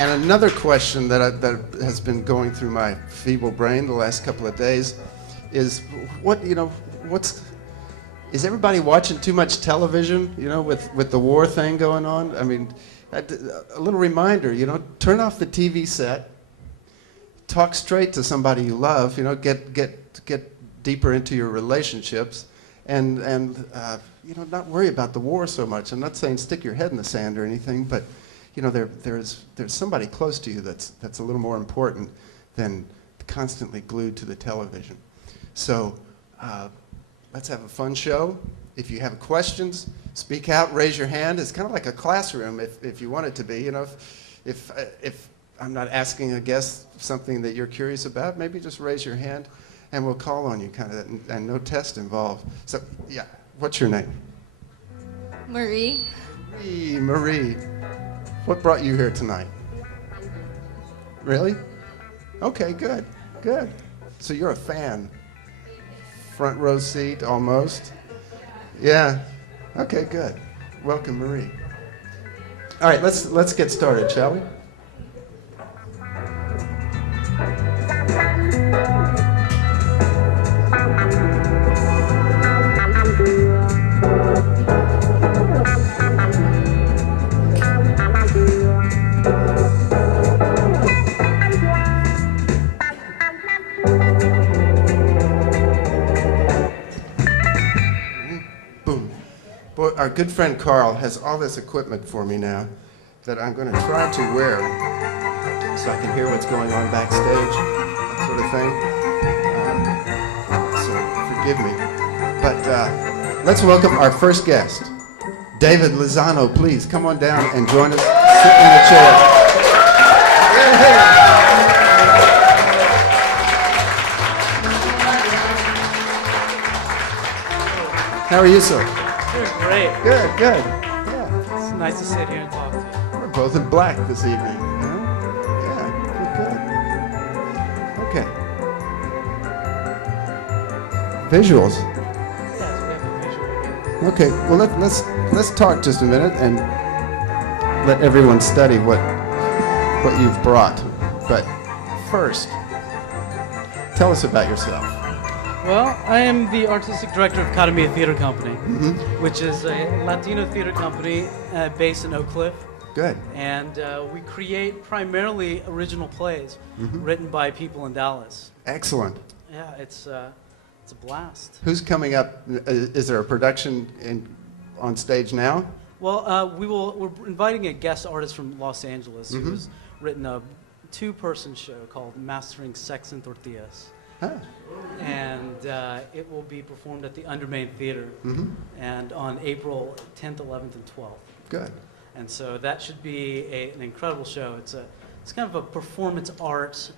And another question that has been going through my feeble brain the last couple of days is is everybody watching too much television, with the war thing going on? I mean, a little reminder, turn off the TV set, talk straight to somebody you love, get deeper into your relationships, and not worry about the war so much. I'm not saying stick your head in the sand or anything, but there's somebody close to you that's a little more important than constantly glued to the television. So let's have a fun show. If you have questions, speak out, raise your hand. It's kind of like a classroom if you want it to be. If I'm not asking a guest something that you're curious about, maybe just raise your hand and we'll call on you, kind of, and no test involved. So, yeah, what's your name? Marie. Marie. What brought you here tonight? Really? Okay, good. So you're a fan. Front row seat, almost. Yeah. Okay, good. Welcome, Marie. All right, let's get started, shall we? Boy, our good friend Carl has all this equipment for me now that I'm going to try to wear so I can hear what's going on backstage, that sort of thing. So forgive me. But let's welcome our first guest, David Lozano. Please come on down and join us. Sit in the chair. How are you, sir? Doing great. Good. Yeah. It's nice to sit here and talk to you. We're both in black this evening. Yeah, good. Okay. Visuals. Yes, we have a visual here. Okay. Well, let's talk just a minute and let everyone study what you've brought. But first, tell us about yourself. Well, I am the artistic director of Academia Theater Company, which is a Latino theater company based in Oak Cliff. Good. And we create primarily original plays written by people in Dallas. Excellent. Yeah, it's a blast. Who's coming up? Is there a production on stage now? Well, we're inviting a guest artist from Los Angeles who's written a 2-person show called Mastering Sex and Tortillas. Huh. And it will be performed at the Undermain Theater and on April 10th, 11th, and 12th. Good. And so that should be an incredible show. It's kind of a performance art,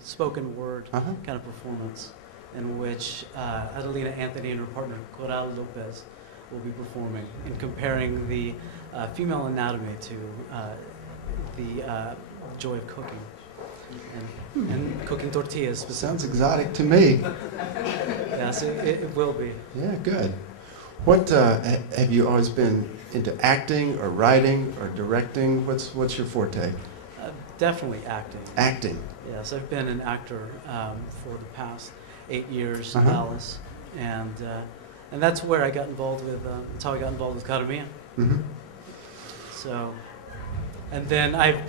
spoken word kind of performance in which Adelina Anthony and her partner Coral Lopez will be performing and comparing the female anatomy to the joy of cooking. And cooking tortillas. Sounds exotic to me. Yes, it will be. Yeah, good. What have you always been into acting or writing or directing? What's your forte? Definitely acting. Acting. Yes, I've been an actor for the past 8 years in Dallas, and that's where I got involved with. That's how I got involved with Academia. So, and then I've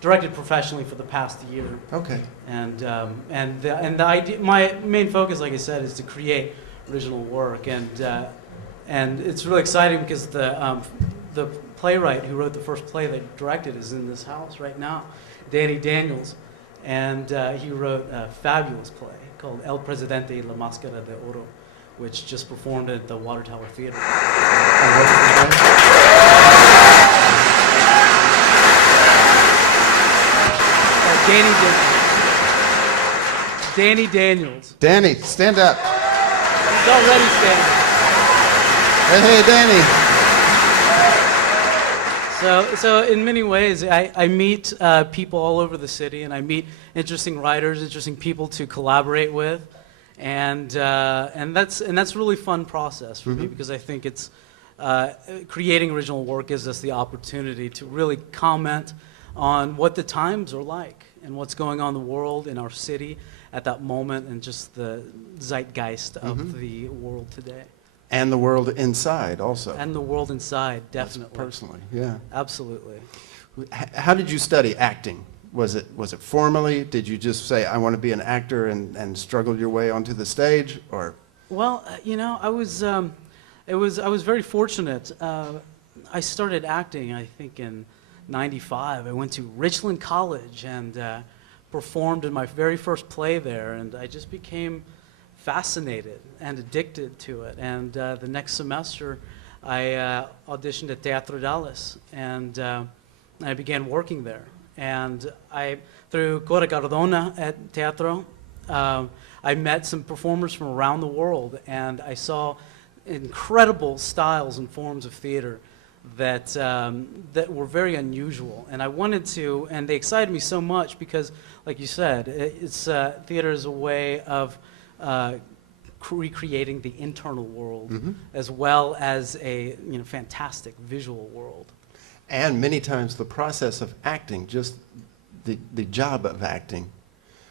directed professionally for the past year. Okay. And the idea, my main focus, like I said, is to create original work, and it's really exciting because the playwright who wrote the first play that I directed is in this house right now, Danny Daniels, and he wrote a fabulous play called El Presidente y la Máscara de Oro, which just performed at the Water Tower Theater. Danny Daniels. Danny, stand up. He's already standing. Hey, Danny. So in many ways, I meet people all over the city, and I meet interesting writers, interesting people to collaborate with, and that's a really fun process for me, because I think it's creating original work gives us the opportunity to really comment on what the times are like and what's going on in the world, in our city at that moment, and just the zeitgeist of the world today. And the world inside also. And the world inside, That's definitely. personally, yeah. Absolutely. How did you study acting? Was it formally? Did you just say, I want to be an actor, and struggle your way onto the stage, or? Well, you know, I was very fortunate. I started acting, I think, in '95. I went to Richland College and performed in my very first play there, and I just became fascinated and addicted to it. And the next semester, I auditioned at Teatro Dallas, and I began working there. And through Cora Cardona at Teatro, I met some performers from around the world, and I saw incredible styles and forms of theater that were very unusual. And I wanted to, and they excited me so much because, like you said, theater is a way of recreating the internal world as well as a fantastic visual world. And many times the process of acting, just the job of acting,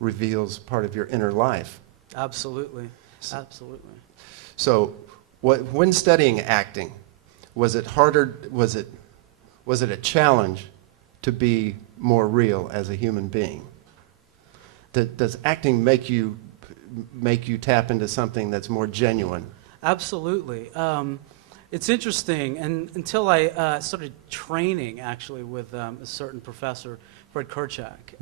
reveals part of your inner life. Absolutely, absolutely. So, when studying acting, was it harder? Was it a challenge to be more real as a human being? Does acting make you tap into something that's more genuine? Absolutely. It's interesting, and until I started training, actually, with a certain professor, Fred Kerchak,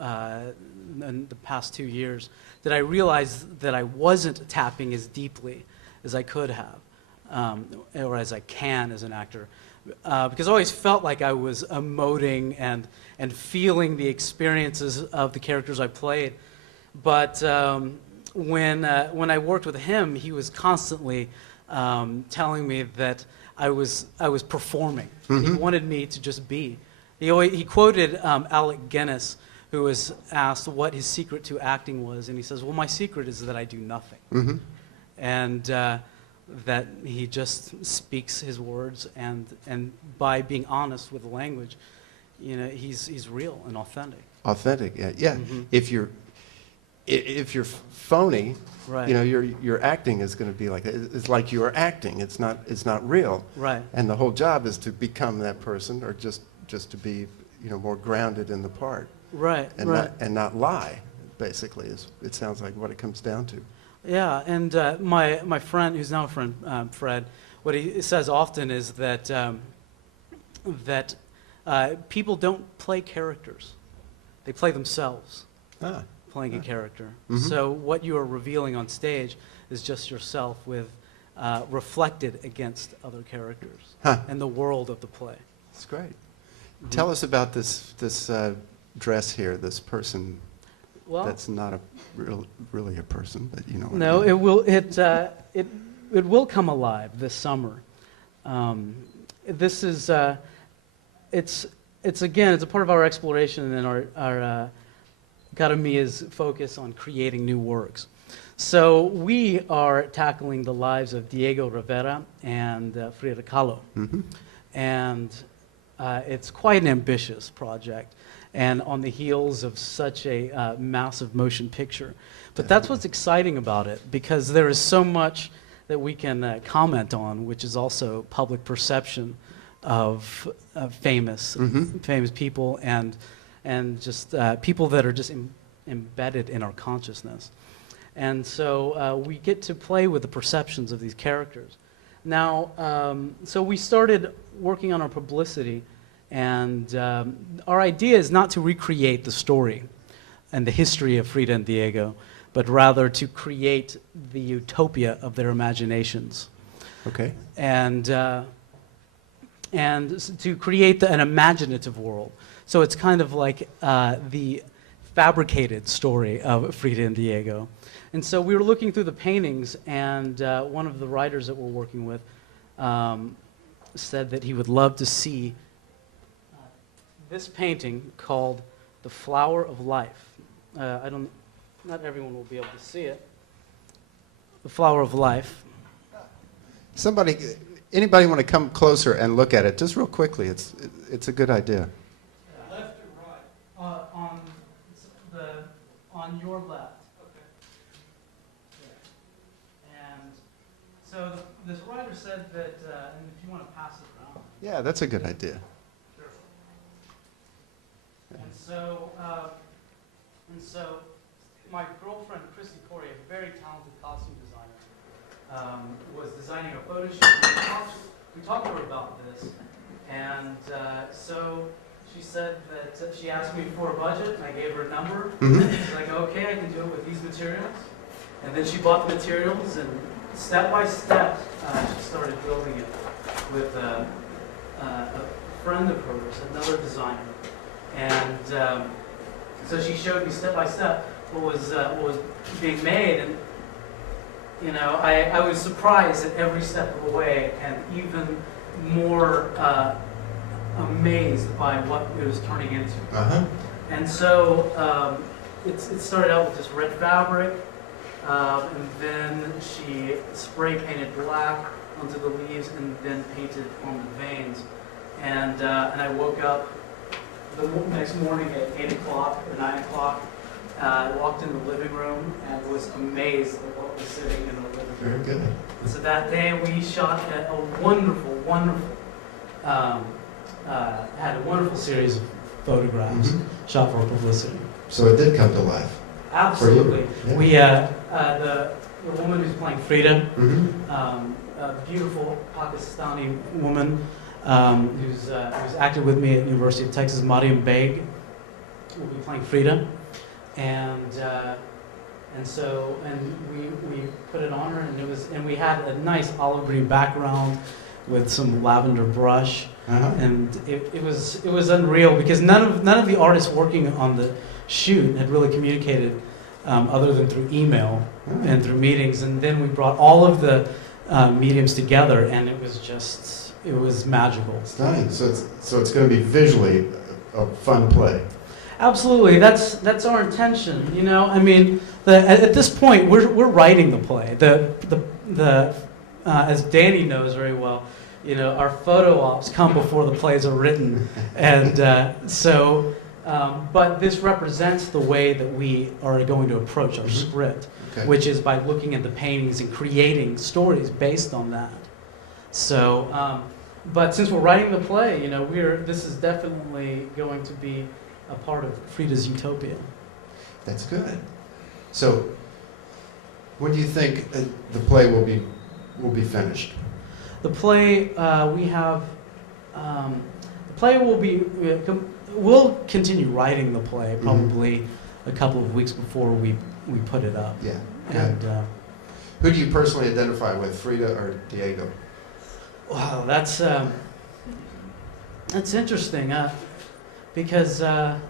in the past 2 years, that I realized that I wasn't tapping as deeply as I could have, or as I can as an actor, because I always felt like I was emoting and feeling the experiences of the characters I played. But when I worked with him, he was constantly telling me that I was performing. He wanted me to just be. He quoted Alec Guinness, who was asked what his secret to acting was, and he says, "Well, my secret is that I do nothing," and that he just speaks his words, and by being honest with the language, he's real and authentic. Authentic, yeah. If you're phony, right, your acting is going to be like it's like you are acting. It's not real. Right. And the whole job is to become that person, or just to be more grounded in the part. Right. And not lie. Basically, it sounds like what it comes down to. Yeah, and my friend, who's now a friend, Fred, what he says often is that people don't play characters; they play themselves. Playing a character. So what you are revealing on stage is just yourself with reflected against other characters and the world of the play. That's great. Tell us about this dress here, this person. Well, that's not really a person, but you know. No, it will come alive this summer. This is it's a part of our exploration and our Academia's focus on creating new works. So we are tackling the lives of Diego Rivera and Frida Kahlo. And it's quite an ambitious project, and on the heels of such a massive motion picture. But that's what's exciting about it, because there is so much that we can comment on, which is also public perception of famous people and just people that are just embedded in our consciousness. And so we get to play with the perceptions of these characters. Now, so we started working on our publicity, and our idea is not to recreate the story and the history of Frida and Diego, but rather to create the utopia of their imaginations. Okay. And to create an imaginative world. So it's kind of like the fabricated story of Frida and Diego. And so we were looking through the paintings, and one of the writers that we're working with said that he would love to see this painting called The Flower of Life. Not everyone will be able to see it. The Flower of Life. Anybody want to come closer and look at it, just real quickly? It's a good idea. on your left. Okay. There. And so this writer said that, and if you want to pass it around. Yeah, that's a good idea. Sure. And so my girlfriend, Christy Corey, a very talented costume designer, was designing a photo shoot. We talked to her about this, and so she said that she asked me for a budget, and I gave her a number. She's like, okay, I can do it with these materials. And then she bought the materials, and step by step, she started building it with a friend of hers, another designer. And so she showed me step by step what was being made, and I was surprised at every step of the way, and even more amazed by what it was turning into. And so it started out with this red fabric, and then she spray painted black onto the leaves, and then painted on the veins. And I woke up the next morning at 8 o'clock or 9 o'clock. I walked in the living room and was amazed at what was sitting in the living room. Very good. So that day we shot a wonderful, had a wonderful series of photographs shot for publicity. So it did come to life. Absolutely. Yeah. We the woman who's playing Frida, a beautiful Pakistani woman who's acted with me at University of Texas, Mariam Beg, will be playing Frida, and we put it on her, and we had a nice olive green background with some lavender brush, and it was unreal because none of the artists working on the shoot had really communicated other than through email and through meetings, and then we brought all of the mediums together, and it was magical. Stunning. So it's going to be visually a fun play. Absolutely, that's our intention. I mean, at this point, we're writing the play. As Danny knows very well, our photo ops come before the plays are written, and but this represents the way that we are going to approach our script, which is by looking at the paintings and creating stories based on that. So, but since we're writing the play, this is definitely going to be a part of Frida's utopia. That's good. So, when do you think the play will be finished? The play we'll continue writing the play probably a couple of weeks before we put it up. Yeah. And who do you personally identify with, Frida or Diego? Wow, that's interesting because I've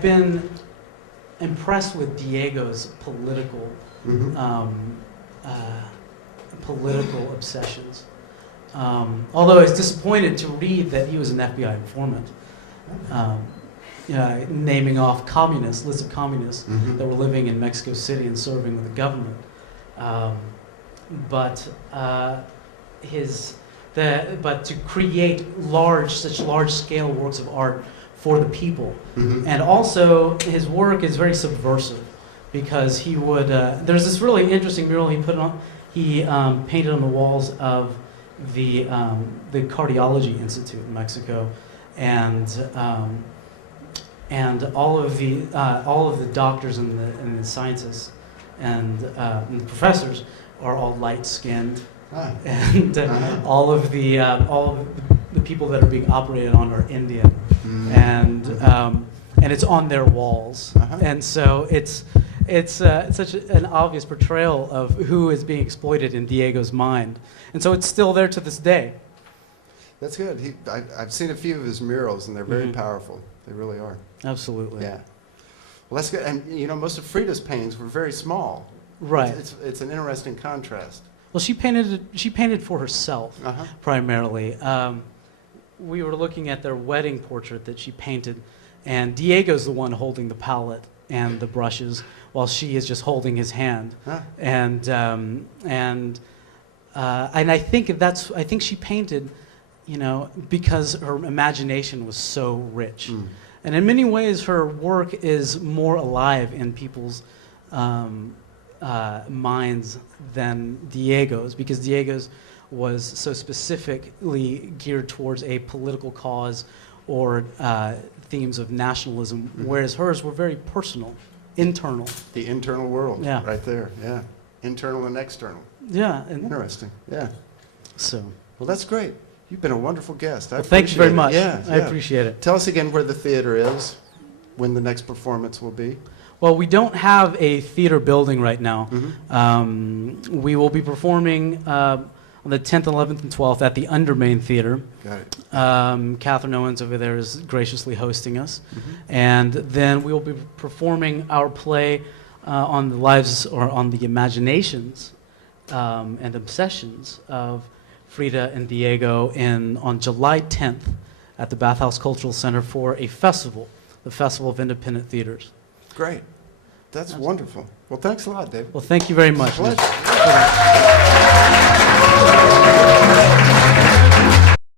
been impressed with Diego's political obsessions. Although I was disappointed to read that he was an FBI informant, naming off lists of communists that were living in Mexico City and serving with the government. But to create such large-scale works of art for the people, and also his work is very subversive because he would. There's this really interesting mural he painted on the walls of the Cardiology Institute in Mexico, and all of the doctors and the scientists and the professors are all light-skinned, and all of the people that are being operated on are Indian, and it's on their walls, and so it's such an obvious portrayal of who is being exploited in Diego's mind, and so it's still there to this day. That's good. I've seen a few of his murals, and they're very powerful. They really are. Absolutely. Yeah. Well, that's good. And most of Frida's paintings were very small. Right. It's an interesting contrast. Well, she painted for herself primarily. We were looking at their wedding portrait that she painted, and Diego's the one holding the palette and the brushes, while she is just holding his hand. And I think she painted, because her imagination was so rich. And in many ways, her work is more alive in people's minds than Diego's, because Diego's was so specifically geared towards a political cause or themes of nationalism, whereas hers were very personal, internal. The internal world, Yeah. right there, yeah. Internal and external. Yeah. And Interesting, yeah. so, Well, that's great. You've been a wonderful guest. I well, thank you very appreciate it. much. Yeah, I yeah. appreciate it. Tell us again where the theater is, when the next performance will be. Well, we don't have a theater building right now. Mm-hmm. We will be performing on the 10th, 11th, and 12th at the Undermain Theater. Got it. Catherine Owens over there is graciously hosting us. Mm-hmm. And then we will be performing our play on the lives or on the imaginations and obsessions of Frida and Diego on July 10th at the Bathhouse Cultural Center for a festival, the Festival of Independent Theaters. Great. That's wonderful. Well, thanks a lot, Dave. Well, thank you very much. Pleasure.